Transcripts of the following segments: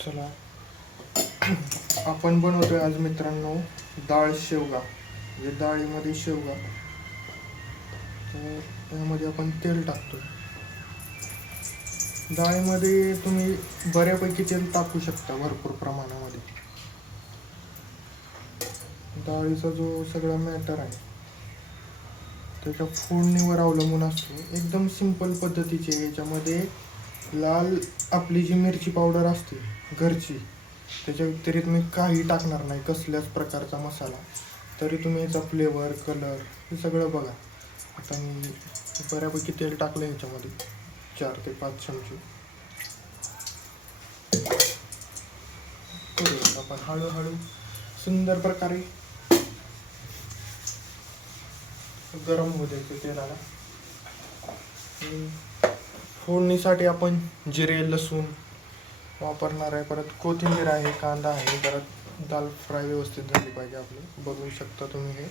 चला आपण बनवतोय आज मित्रांनो डाळ शेवगा, म्हणजे डाळीमध्ये शेवगा. तर यामध्ये आपण तेल टाकतोय. डाळीमध्ये तुम्ही बऱ्यापैकी तेल टाकू शकता भरपूर प्रमाणामध्ये. डाळीचा जो सगळा मॅटर आहे त्याच्या फोडणीवर अवलंबून असतो. एकदम सिंपल पद्धतीचे याच्यामध्ये लाल आपली जी मिरची पावडर असते घरची, त्याच्या व्यतिरिक्त मी काही टाकणार नाही, कसल्याच प्रकारचा मसाला. तरी तुम्ही याचा फ्लेवर, कलर हे सगळं बघा. आता मी बऱ्यापैकी तेल टाकलं ह्याच्यामध्ये 4 ते 5 चमचे. करूया आपण हळूहळू सुंदर प्रकारे गरम होऊ द्यायचं तेलाला. फोडणीसाठी आपण जिरे, लसूण वापरणार आहे. परत कोथिंबीर आहे, कांदा आहे. परत दाल फ्राय व्यवस्थित झाली पाहिजे आपली. बघू शकता तुम्ही हे.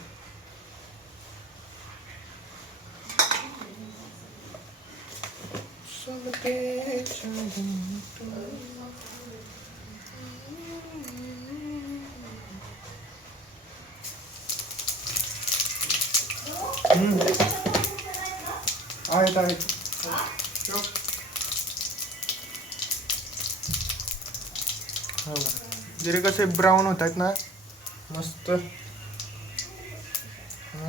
आहेत. जिरे कसे ब्राऊन होत आहेत ना, मस्त.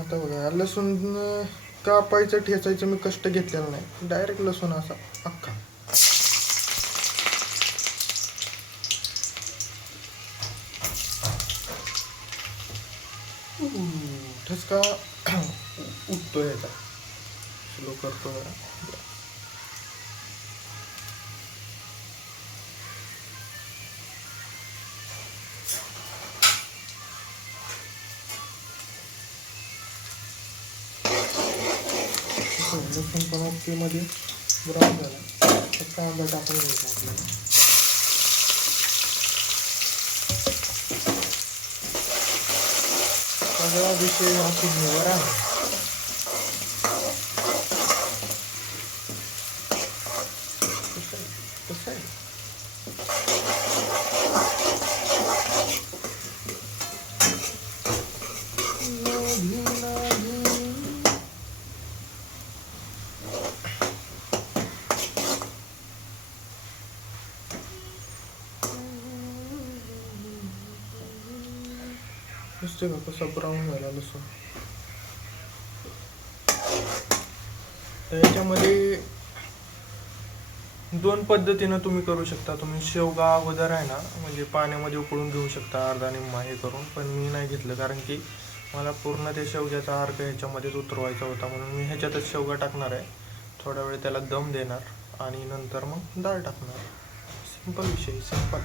आता बघा, लसूण कापायचं, ठेचायचं मी कष्ट घेतलेलं नाही. डायरेक्ट लसूण असा अख्खा. ठसका उठतो याचा. स्लो करतो जरा. लसूण पण ओके मध्ये ब्राऊन झाला. कांदा टाकून घ्यायचा आपल्याला. सगळा विषय हा फोडणीवर आहे. कसं आहे दिसते का कसा ब्राऊन झाला लसूण. त्याच्यामध्ये 2 पद्धतीनं तुम्ही करू शकता. तुम्ही शेवगा अगोदर आहे ना, म्हणजे पाण्यामध्ये उकळून घेऊ शकता अर्धा निम्मा हे करून. पण मी नाही घेतलं, कारण की मला पूर्ण ते शेवग्याचा अर्क ह्याच्यामध्येच उतरवायचा होता. म्हणून मी ह्याच्यातच शेवगा टाकणार आहे. थोडा वेळ त्याला दम देणार आणि नंतर मग डाळ टाकणार. सिंपल विषय, सिंपल.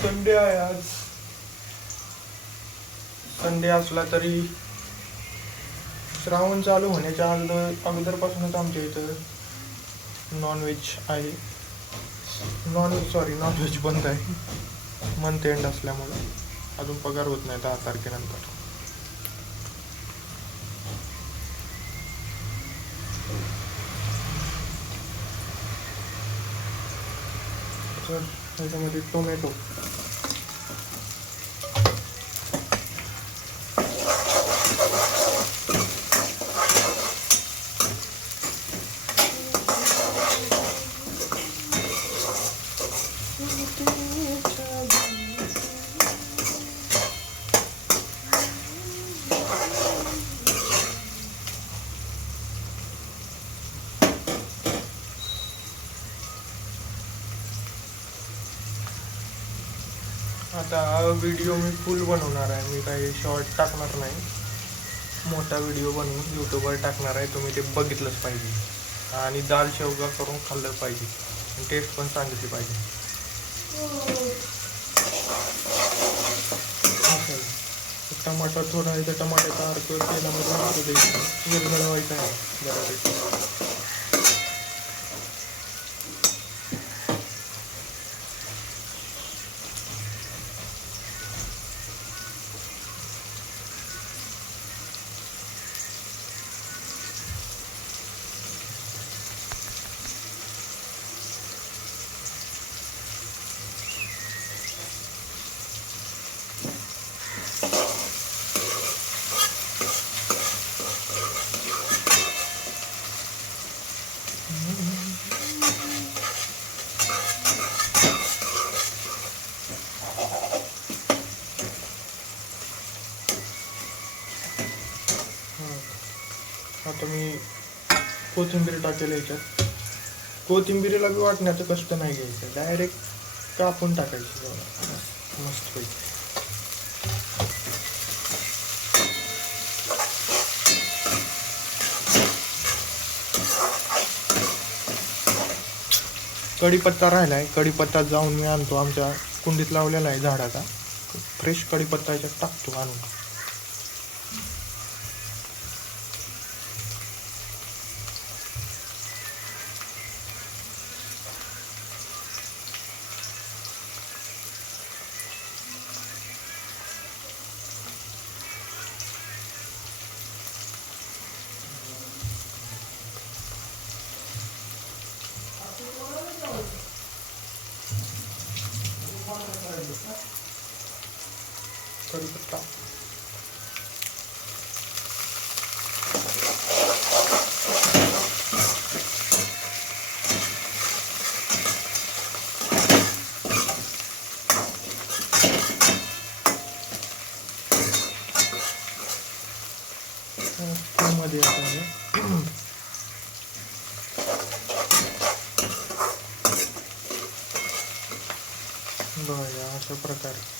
संडे आहे आज. संडे असला तरी श्रावण चालू होण्याच्या अगोदरपासूनच आमच्या इथं नॉनव्हेज आहे. नॉनव्हेज बंद आहे, मंथ एंड असल्यामुळे. अजून पगार होत नाही 10 तारखेनंतर. तर त्याच्यामध्ये टोमॅटो, आता हा व्हिडिओ मी फुल बनवणार आहे. मी काही शॉर्ट टाकणार नाही. मोठा व्हिडिओ बनवून यूट्यूबवर टाकणार आहे. तुम्ही ते बघितलंच पाहिजे आणि दाल शेवगा करून खाल्लं पाहिजे आणि टेस्ट पण सांगितली पाहिजे. टमाटर थोडा आहे, त्या टमाट्याचा अर्क तेलामध्ये वापरू द्यायचा, विरघळवायचा आहे बऱ्यापैकी. आता मी कोथिंबीर टाकेल याच्यात. कोथिंबीरीला बी वाटण्याचं कष्ट नाही घ्यायचं, डायरेक्ट कापून टाकायची मस्त पैकी. कढीपत्ता राहिला आहे, कढीपत्ता जाऊन मी आणतो, आमच्या कुंडीत लावलेला आहे झाडाचा. फ्रेश कढीपत्ता याच्यात टाकतो आणून. कढीपत्ता मध्ये आपण बघा अशा प्रकारे.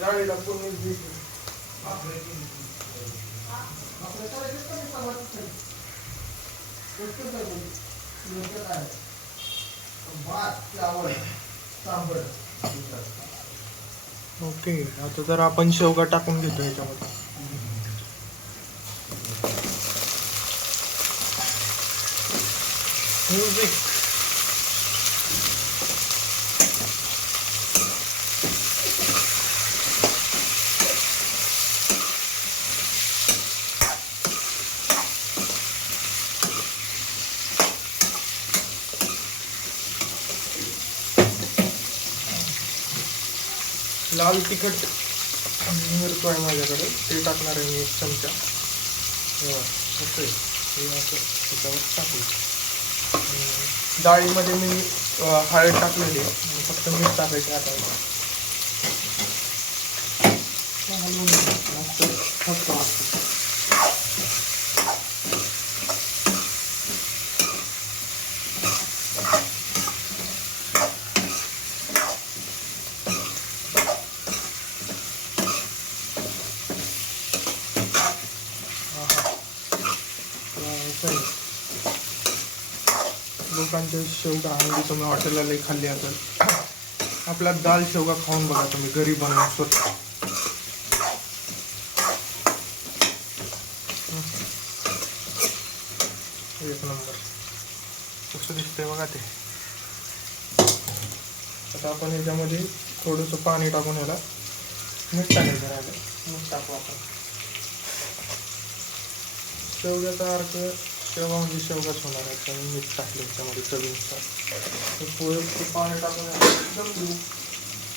डाळीला पूर्ण ओके. आता जर आपण शेवगा टाकून घेतो याच्यामध्ये. म्युझिक लाल तिखट मिरचो आहे माझ्याकडे, ते टाकणार आहे मी 1 चमचा. असं आहे हे, असं त्याच्यावर टाकू. डाळीमध्ये मी हळद टाकलेली आहे, फक्त मीठ टाकायचे आता. लोकांचे शेवगा हल्ली तुम्ही हॉटेलला लई खाल्ली असेल, आपला दाल शेवगा खाऊन बघा तुम्ही घरी बनवून स्वतः. एक नंबर कसं दिसतंय बघा ते. आता आपण याच्यामध्ये थोडंसं पाणी टाकून याला मीठ टाकायचं राहिलं, मीठ टाकू आपण. शेवग्याचा अर्थ शेवगा म्हणजे शेवगाच होणार आहे, त्यामुळे मीठ टाकलं याच्यामध्ये चवीनुसार. थोडं पाणी टाकून एकदम देऊ,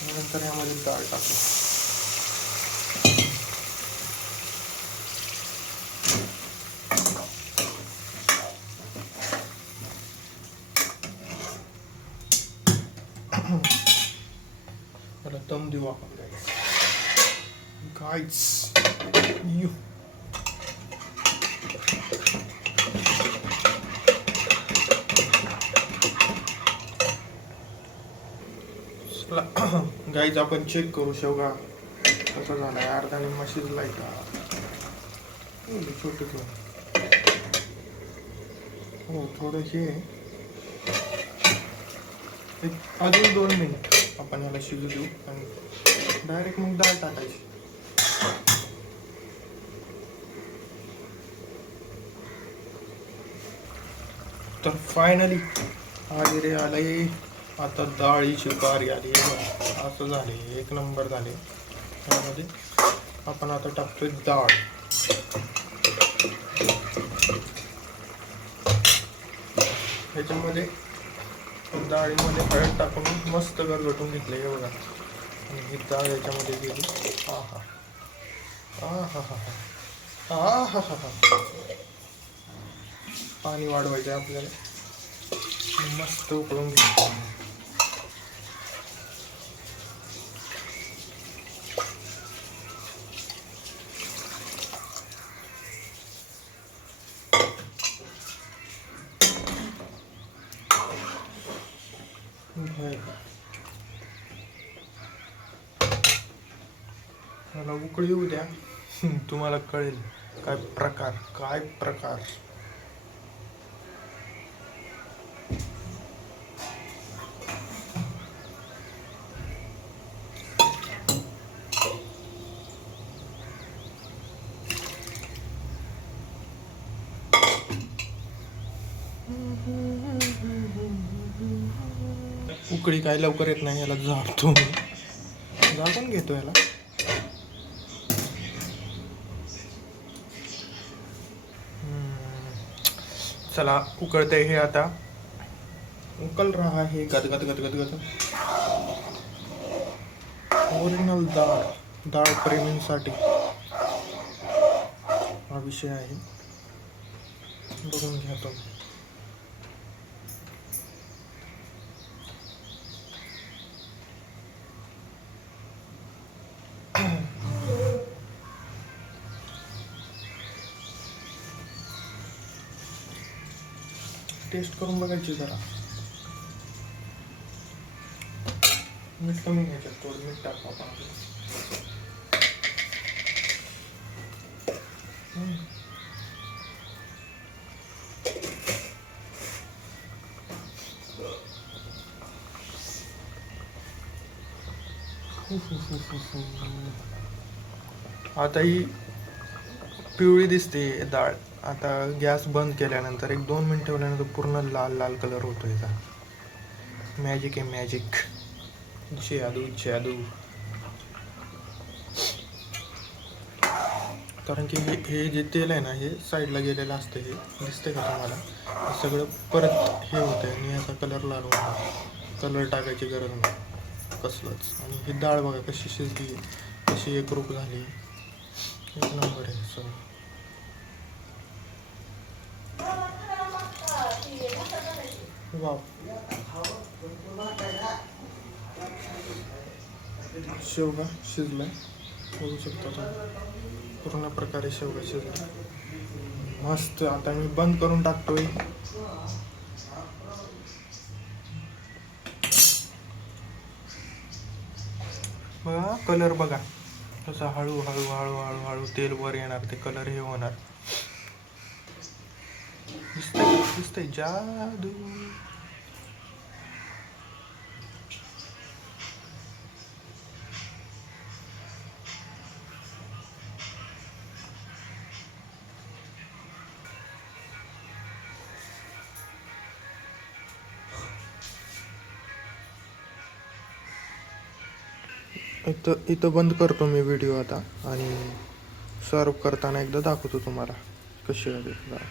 नंतर यामध्ये डाळ टाकू. त्याला दम देऊ आपण गाईज. गाईज आपण चेक करू शेवगा कसा झाला आहे, अर्धा निम्मा शिजलाय का? छोटे हो थोडेसे एक अजून 2 मिनिट आपण याला शिजू देऊ आणि डायरेक्ट मग डाळ टाकायची. तर फायनली आले रे आले, आता डाळीची बारी आली. असं झाले, एक नंबर झाले. त्यामध्ये आपण आता टाकतोय डाळ. ह्याच्यामध्ये डाळीमध्ये हळद टाकून मस्त गरगटून घेतले हे बघा. आणि ही डाळ याच्यामध्ये गेली. हा हा हा हा हा हा हा हा हा. पाणी वाढवायचं आहे आपल्याला, मस्त उकळून घ्यायचं. मला उकळी येऊ द्या, तुम्हाला कळेल काय प्रकार, काय प्रकार. उकळी काय लवकर येत नाही, याला झाडतो मी, झाकून घेतो याला. चला उकळते हे आता, उकल रहा है गद गद गद गद गद. ओरिजिनल डाळ प्रेमींसाठी हा विषय आहे, बघून घ्या तुम्ही. टेस्ट करून बघायची जरा. मीठ कमी घ्यायचं, थोडं मीठ टाकू आपण. आता ही पिवळी दिसते डाळ. आता गॅस बंद केल्यानंतर 1-2 मिनिट ठेवल्यानंतर पूर्ण लाल लाल कलर होतो याचा. मॅजिक आहे मॅजिक, जादू जादू. कारण की हे जे तेल आहे ना, हे साईडला गेलेलं असतं. हे दिसतंय का तुम्हाला? हे सगळं परत हे होतं आहे आणि याचा कलर लाल होतो. कलर टाकायची गरज नाही कसलंच. आणि ही डाळ बघा कशी शिजली, कशी एकरूप झाली, एक नंबर आहे सगळं. वाव, शेवगा शिजलाय बघू शकता तुम्ही, पूर्ण प्रकारे शेवगा शिजला मस्त. आता मी बंद करून टाकतोय. बघा कलर बघा तसा हळू हळू हळू हळू हळू तेल वर येणार, ते कलर हे होणार. दिसतंय जादू. इथं बंद करतो मी व्हिडिओ आता आणि सर्व करताना एकदा दाखवतो तुम्हाला कशी आली डाळ.